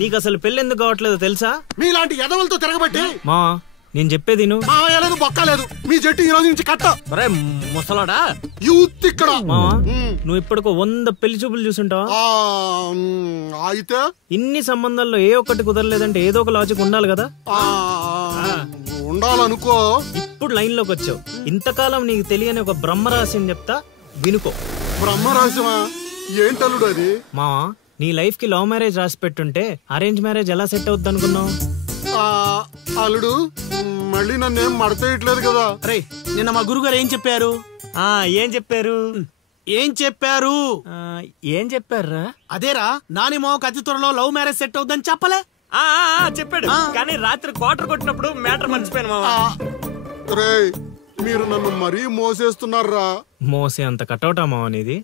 నీకు అసలు పెళ్లి ఎందుకు కావట్లేదు తెలుసా? మీలాంటి ఎదవలతో తిరగబట్టి. మా నేను చెప్పేది లేదు బొక్కలేదు. మీ జట్టు ఈ రోజు నుంచి కట్ట. ముసలాడా యూత్ ఇక్కడ. నువ్వు ఇప్పటికో 100 పెళ్లి చూపులు చూసుంటావా? అయితే ఇన్ని సంబంధాల్లో ఏ ఒక్కటి కుదరలేదంటే ఏదో ఒక లాజిక్ ఉండాలి కదా. ఉండాలనుకో. ఇప్పుడు లైన్ లోకి వచ్చావు. ఇంతకాలం నీకు తెలియని ఒక బ్రహ్మరహస్యం చెప్తా, వినుకో. బ్రహ్మరహస్యమా? ఏంటల్లుడు అది? మావా, నీ లైఫ్ కి లవ్ మ్యారేజ్ రాసి పెట్టుంటే అరేంజ్ మ్యారేజ్ ఎలా సెట్ అవుద్ది అనుకున్నావు? అల్లుడు మళ్ళీ నన్నేం మడతేయట్లేదు కదా. రే, నిన్న మా గురుగారు ఏం చెప్పారు? ఏం చెప్పారు? ఏం చెప్పారా? అదేరా, నాని మావకు అతి త్వరలో లవ్ మ్యారేజ్ సెట్ అవుద్దని చెప్పలే? చెప్పాడు, కానీ రాత్రి క్వార్టర్ కొట్టినప్పుడు మ్యాటర్ మర్చిపోయాను మావా. రే, మీరు నన్ను మరీ మోసేస్తున్నారా? మోసే అంత కటౌటా మావా నీది?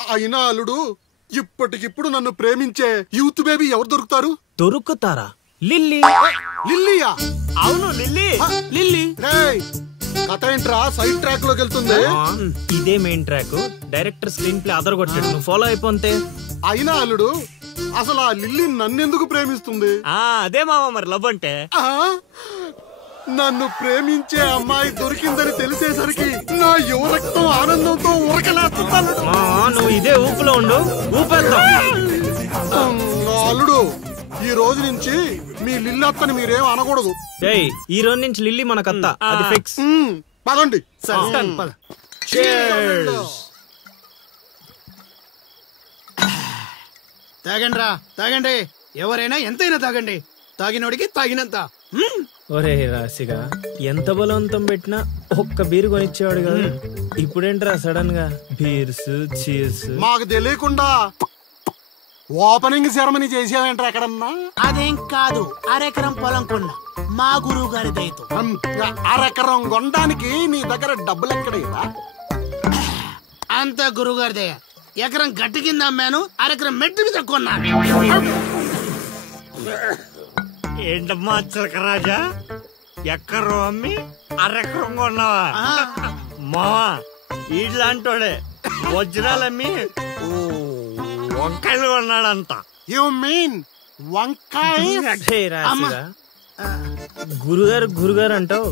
అయినా అల్లుడు, ఇప్పటికిప్పుడు నన్ను ప్రేమించే యూత్ బేబీ ఎవరు దొరుకుతారు? దొరుకుతారా? లిల్లీ. లిల్లీయా? అవును, లిల్లీ. లిల్లీ కథ ఏంట్రా సైడ్ ట్రాక్ లోకి వెళ్తుంది? ఇదే main track. Director screenplay అదరగొట్టాడు, నువ్వు ఫాలో అయిపోతే. అయినా అల్లుడు, అసలు ఆ లిల్లీ నన్నెందుకు ప్రేమిస్తుంది? అదే మావా మరి లవ్ అంటే. నన్ను ప్రేమించే అమ్మాయి దొరికిందని తెలిసేసరికి నా యువ రక్తం ఆనందంతో ఉరకలేస్తున్నాను. నువ్వు ఇదే ఊపులో ఉండు, ఊపేద్దాం. అల్లుడు, ఈ రోజు నుంచి మీ లిల్లీ అత్తని మీరేం అనకూడదు. ఈ రోజు నుంచి లిల్లీ మన కత్త, అది ఫిక్స్. పదండి. తాగండి రా, తాగండి. ఎవరైనా ఎంతైనా తాగండి. తాగినోడికి తాగినంత. ఒరే రాశిగా, ఎంత బలవంతం పెట్టినా ఒక్క బీరు కొనిచ్చేవాడు కదా. ఇప్పుడేంట్రా సడన్ గా బీర్స్ చీర్స్? మాకు తెలియకుండా ఓపెనింగ్ సెరమనీ చేసేదంటారా ఎక్కడన్నా? అదేం కాదు, అరెకరం పొలం కొన్న మా గురువు గారి దయతో. అరెకరం కొనడానికి నీ దగ్గర డబ్బులు ఎక్కడేదా? అంత గురువు గారి దయ. ఎకరం గట్టి కింద అమ్మాను, అరెకరం మెట్టు మీద కొన్నాను. ఏంటమ్మా చిలకరాజా, ఎక్కరు అమ్మి అరెకరం కొన్నావా? మావా, ఇట్లాంటోడే వజ్రాలమ్మి వంకాయలు కొన్నాడంట. యు మీన్ వంకాయ? గురుగారు అంటావు.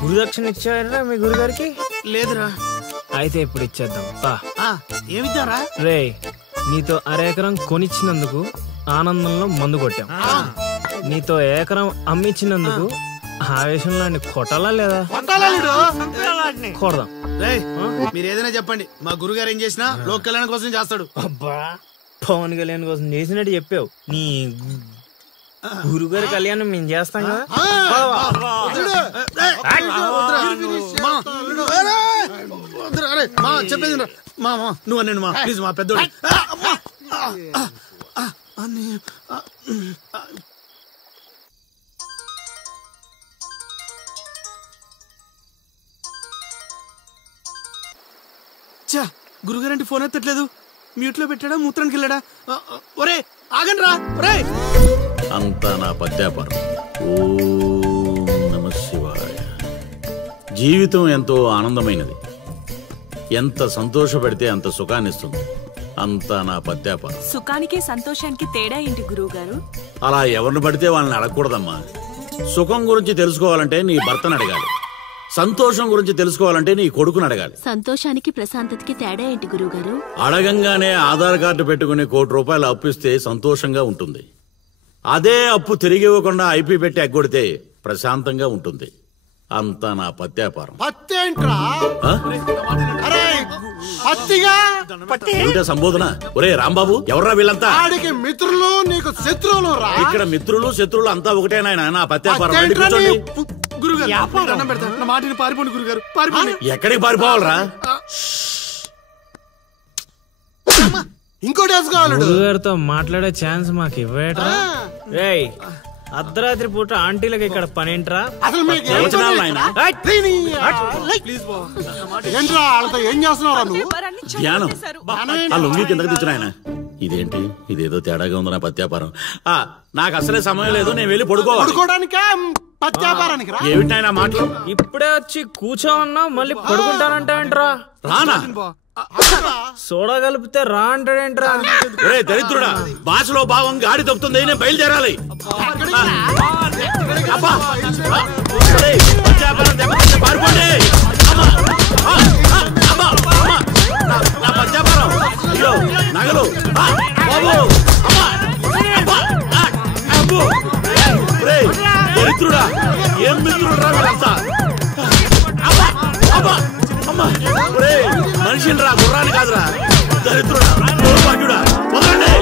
గురుదక్షిణ ఇచ్చారా మీ గురుగారికి? లేదురా. అయితే ఇప్పుడు ఇచ్చేద్దాం. ఏమిద్దారా? రే, నీతో అరెకరం కొనిచ్చినందుకు ఆనందంలో మందు కొట్టాం. నీతో ఏకరం అమ్మిచ్చినందుకు ఆవేశంలో కొట్టాలా లేదా? కొడదాం. మీరు ఏదైనా చెప్పండి, మా గురుగారు ఏం చేసినా లోక్ కళ్యాణం కోసం చేస్తాడు. అబ్బా, పవన్ కళ్యాణ్ కోసం చేసినట్టు చెప్పావు. నీ గురుగారి కళ్యాణం మేము చేస్తాం కదా. చెప్పేది నువ్వు అన్నాను మా ప్లీజ్, మా పెద్దోడు. గురుగారంటే ఫోన్ ఎత్తట్లేదు. మ్యూట్ లో పెట్టాడా, మూత్రానికి వెళ్ళాడా? ఒరే ఆగండి రా. ఒరే, అంతా నా పద్యాపారం. ఓం నమః శివాయ. జీవితం ఎంతో ఆనందమైనది. ఎంత సంతోషపెడితే అంత సుఖాన్నిస్తుంది. అంతా నా పద్యాపారం. సుఖానికి సంతోషానికి తేడా ఏంటి గురువు గారు? అలా ఎవరిని పడితే వాళ్ళని అడగకూడదమ్మా. సుఖం గురించి తెలుసుకోవాలంటే నీ భర్తను అడగాలి. సంతోషం గురించి తెలుసుకోవాలంటే నీ కొడుకుని అడగాలి. సంతోషానికి ప్రశాంతతకి తేడా ఏంటి గురువు గారు? అడగంగానే ఆధార్ కార్డు పెట్టుకుని ₹1,00,00,000 అప్పిస్తే సంతోషంగా ఉంటుంది. అదే అప్పు తిరిగి ఇవ్వకుండా ఐపీ పెట్టి ఎగ్గొడితే ప్రశాంతంగా ఉంటుంది. అంతా నా పత్యాపారం. సంబోధన. ఒరే రాంబాబు, ఎవర్రా వీళ్ళంతా? మిత్రులు, నీకు శత్రువులు. ఇక్కడ మిత్రులు శత్రువులు అంతా ఒకటే నాయన. నా పత్యాపారం. పారిపోండి గురుగారు, ఎక్కడికి పారిపోవాలరా? ఇంకోటి గురుగారితో మాట్లాడే ఛాన్స్ మాకు ఇవ్వటరా? రేయ్, అర్ధరాత్రి పూట ఆంటీలకు ఇక్కడ పనేంట్రా? ఏం చేస్తున్నావు? ధ్యానం. ఆ లొంగి కిందకి తెచ్చిన ఆయన ఇదేంటి ఇదేదో తేడాగా ఉంది నా పత్యాపారం. నాకు అసలే సమయం లేదు, నేను వెళ్ళి పడుకోవాలి. పడుకోవడానికే పత్యాపారానికి రా. ఏమిటి ఆయన మాటలు? ఇప్పుడే వచ్చి కూర్చో అన్నా మళ్ళీ పడుకుంటానంటావేంట్రా? రానా? సోడా కలిపితే రా అంటాడేంట్రా? ఒరే దరిద్రుడా, భాషలో భావం గాడి తప్పుతుంది, నేను బయలుదేరాలి. అబ్బా, ఒరేయ్, పత్యాపారం దెబ్బతింటే పారిపోండి. నా పత్యాపారం, అయ్యో నగలు, బాబు, దరిద్రుడా, ఏం మిత్రుడు రా వీళ్ళంతా. మనిషిని రా, గుర్రాన్ని కాదురా. దరిద్రుడా, దౌర్భాగ్యుడా, వదలండి.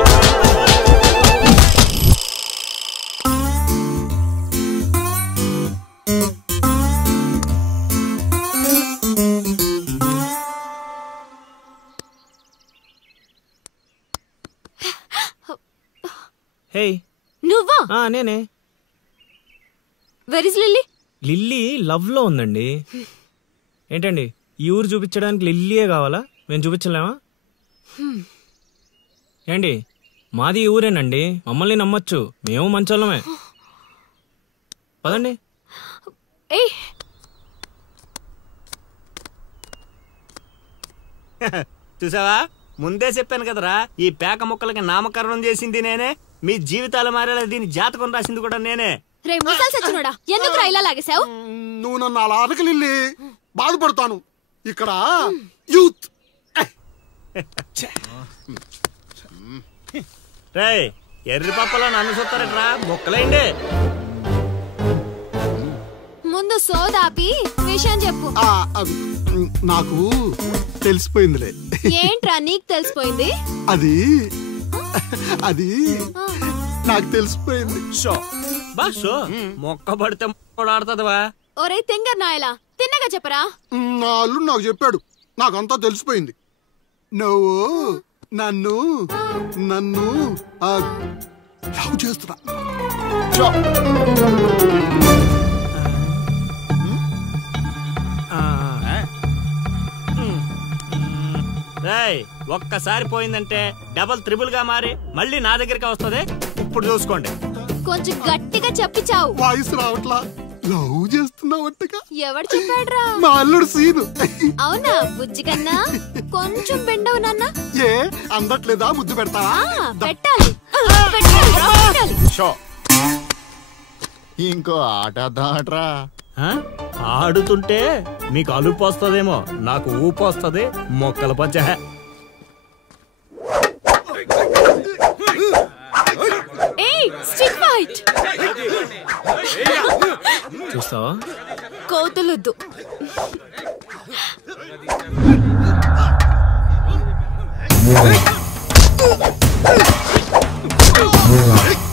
హే నువ్వా? నేనే. Where is lily? Lily love లో ఉందండి. ఏంటండి ఈ ఊరు చూపించడానికి లిల్లీయే కావాలా? మేము చూపించలేమా? ఏంటి మాది ఈ ఊరేనండి, మమ్మల్ని నమ్మొచ్చు, మేము మంచోళ్ళమే. పదండి. చూసావా, ముందే చెప్పాను కదరా, ఈ పేక ముక్కలకి నామకరణం చేసింది నేనే, మీ జీవితాలు మారేలా దీని జాతకం రాసింది కూడా నేనే. ఎందుకు ఇలా లాగేశావు? నువ్వు నన్ను అలా అరకలిల్లి బాధపడతాను. ఇక్కడ యూత్. రేయ్, ఎర్రి పప్పలో నన్ను చూస్తారట్రా, మొక్కలేండి. ముందు సోదాపి విషయం చెప్పు. నాకు తెలిసిపోయిందిలే. ఏంట్రా నీకు తెలిసిపోయింది? అది అది నాకు తెలిసిపోయింది. మొక్క పడితే ఆడుతుందివా? ఒరే తింగర్ నాయలా, తిన్నగా చెప్పరా. నా అల్లుడు నాకు చెప్పాడు, నాకంతా తెలిసిపోయింది. నువ్వు నన్ను నన్ను లవ్ చేస్తున్నా. రేయ్, ఒక్కసారి పోయిందంటే డబల్ త్రిబుల్ గా మారి మళ్ళీ నా దగ్గరికి వస్తుంది. ఇప్పుడు చూసుకోండి. కొంచెం గట్టిగా చెప్పిచావు. వాయిస్ రావట్లా. లవ్ చేస్తున్నావట్టుగా. ఎవడు చెప్పాడ్రా? మా అల్లుడు సీను. అవునా బుజ్జి కన్నా? కొంచెం బెండవు నాన్న. ఏ అందట్లేదా? ముద్దు పెడతావా? పెట్టాలి. ఇంకో ఆట ఆడరా. ఆడుతుంటే మీకు అలుపు వస్తుందేమో, నాకు ఊపు వస్తుంది. మొక్కల పంచ. చూస్తావా? కోతులొద్దు. Hey!